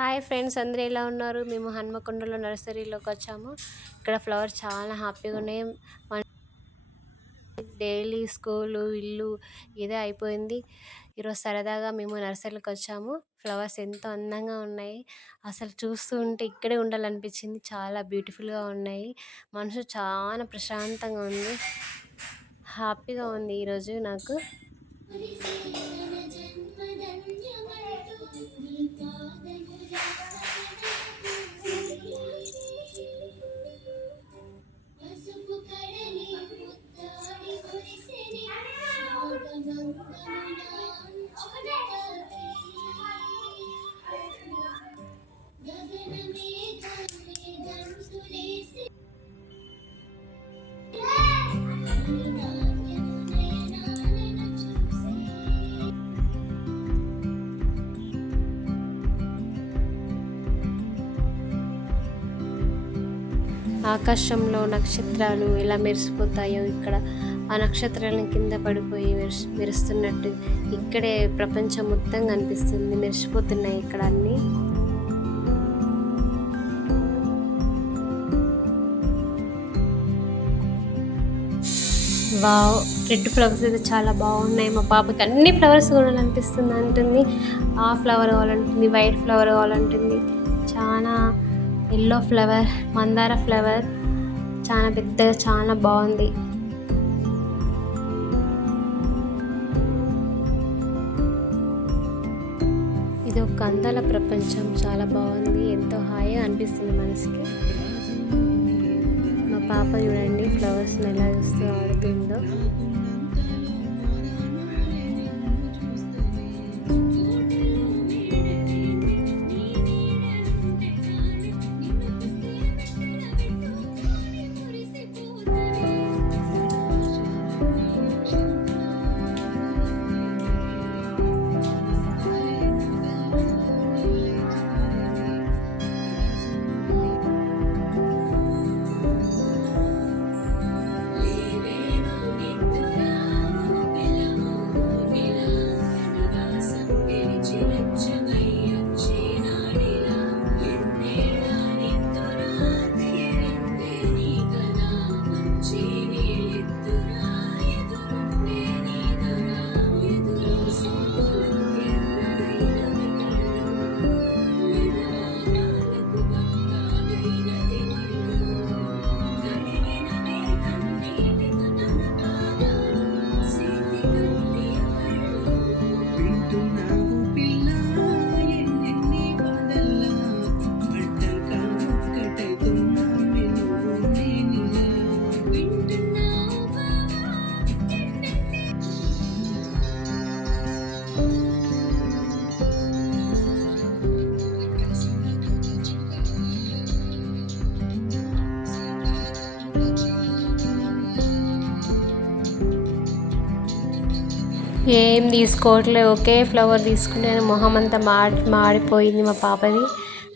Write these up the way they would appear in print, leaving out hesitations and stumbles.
Hi friends, అందరూ ఎలా ఉన్నారు? మేము హన్మకొండలో నర్సరీలోకి వచ్చాము. ఇక్కడ ఫ్లవర్స్ చాలా హ్యాపీగా ఉన్నాయి. డైలీ స్కూలు ఇల్లు ఇదే అయిపోయింది. ఈరోజు సరదాగా మేము నర్సరీలోకి వచ్చాము. ఫ్లవర్స్ ఎంతో అందంగా ఉన్నాయి. అసలు చూస్తూ ఉంటే ఇక్కడే ఉండాలనిపించింది. చాలా బ్యూటిఫుల్గా ఉన్నాయి. మనసు చాలా ప్రశాంతంగా ఉంది. హ్యాపీగా ఉంది ఈరోజు నాకు. ఆకాశంలో నక్షత్రాలు ఎలా మెరిసిపోతాయో, ఇక్కడ ఆ నక్షత్రాలను కింద పడిపోయి మెరుస్తున్నట్టు ఇక్కడే ప్రపంచం మొత్తం కనిపిస్తుంది. మెరిసిపోతున్నాయి ఇక్కడ అన్నీ. వావ్, రెడ్ ఫ్లవర్స్ అయితే చాలా బాగున్నాయి. మా పాపకి అన్ని ఫ్లవర్స్ కొనాలనిపిస్తుంది అంటుంది. ఆ ఫ్లవర్ కావాలంటుంది, వైట్ ఫ్లవర్ కావాలంటుంది. చాలా ఎల్లో ఫ్లవర్, మందార ఫ్లవర్ చాలా పెద్దగా చాలా బాగుంది. ఇది ఒక అందాల ప్రపంచం. చాలా బాగుంది. ఎంతో హాయిగా అనిపిస్తుంది మనసుకి. మా పాప చూడండి ఫ్లవర్స్ని ఎలా చూస్తూ ఆడుతుందో. ఏం తీసుకోవట్లేదు, ఒకే ఫ్లవర్ తీసుకున్నాను. మొహం అంతా మాడిపోయింది మా పాపది.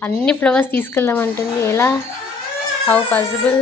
అన్ని ఫ్లవర్స్ తీసుకెళ్దామంటుంది. ఎలా? How possible?